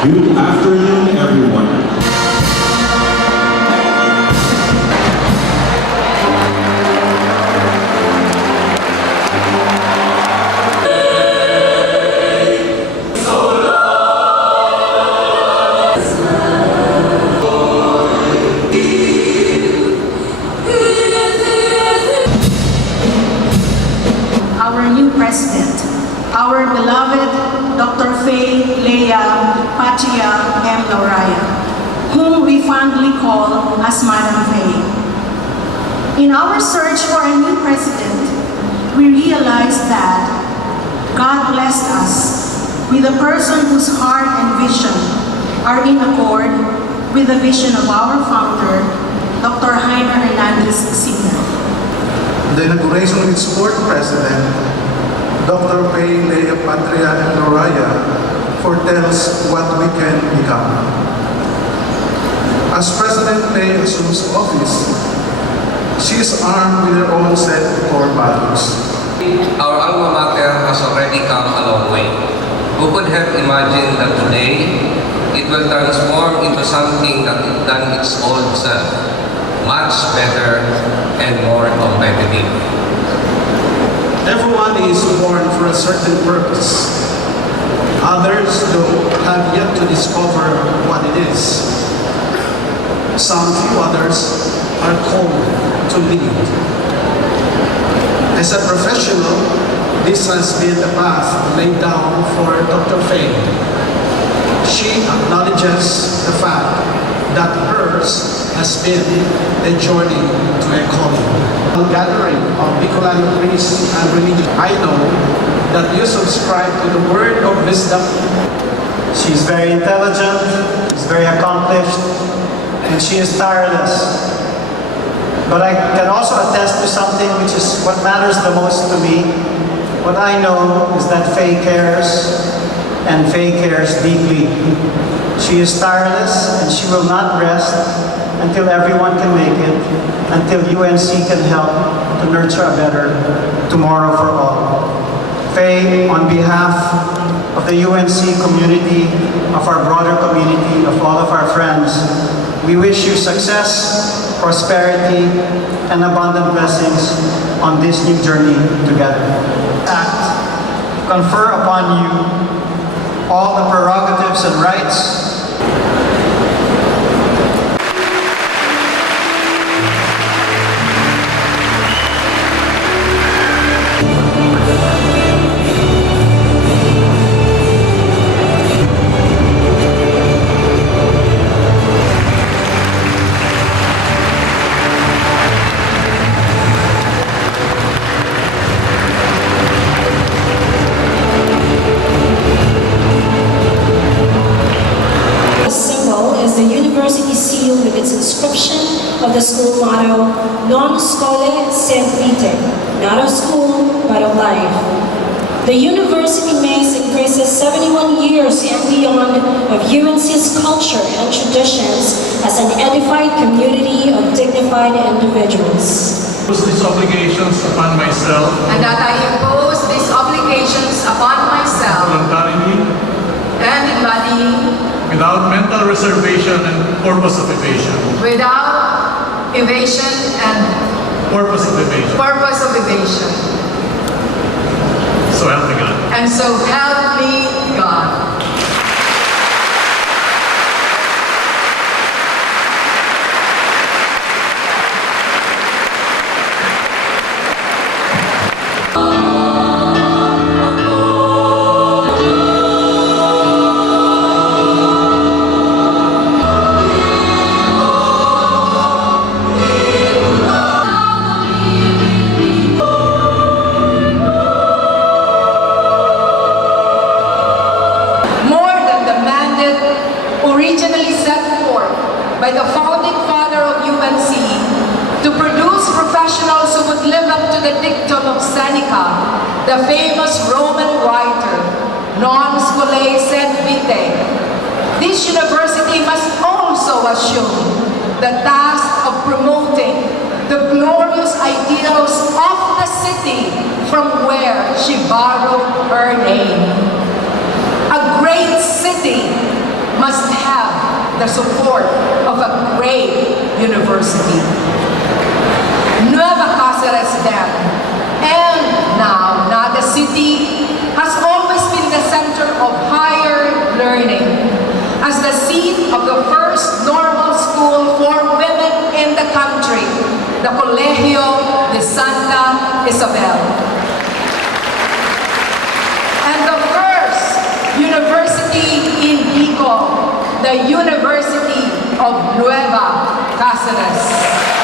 Good afternoon, everyone. Our new president, our beloved Dr. Lauraya M. Lauraya, whom we fondly call as Madam Faye. In our search for a new president, we realized that God blessed us with a person whose heart and vision are in accord with the vision of our founder, Dr. Jaime Hernandez Sr. The inauguration of its fourth president, Dr. Lauraya M. Lauraya, foretells what we can become. As President Lay assumes office, she is armed with her own set of core values. Our alma mater has already come a long way. Who could have imagined that today it will transform into something than its old self, much better and more competitive. Everyone is born for a certain purpose. Others, though, have yet to discover what it is. Some few others are called to lead. As a professional, this has been the path laid down for Dr. Faye. She acknowledges the fact that hers has been a journey to a calling. A gathering of Bicolano priests and religion. I know that you subscribe to the word of wisdom. She's very intelligent, she's very accomplished, and she is tireless. But I can also attest to something which is what matters the most to me. What I know is that Faye cares, and Faye cares deeply. She is tireless, and she will not rest until everyone can make it, until UNC can help to nurture a better tomorrow for all. Faye, on behalf of the UNC community, of our broader community, of all of our friends, we wish you success, prosperity, and abundant blessings on this new journey together. Act confer upon you all the prerogatives and rights the university seal with its inscription of the school motto, Non Scholae Sed Vitae, not of school, but of life. The university makes and graces 71 years and beyond of UNC's culture and traditions as an edified community of dignified individuals. These obligations upon myself, and that I impose these obligations upon myself, voluntarily and embodying, without mental reservation and purpose of evasion. Without evasion and purpose of evasion. Purpose of evasion. So help me God. And so help me God. Originally set forth by the founding father of UNC to produce professionals who would live up to the dictum of Seneca, the famous Roman writer, Non Scholae Sed Vitae. This university must also assume the task of promoting the glorious ideals of the city from where she borrowed her name. A great city the support of a great university. Nueva Caceres then, and now Naga City, has always been the center of higher learning as the seat of the first normal school for women in the country, the Colegio de Santa Isabel. And the first university in Bicol, the University of Nueva Caceres.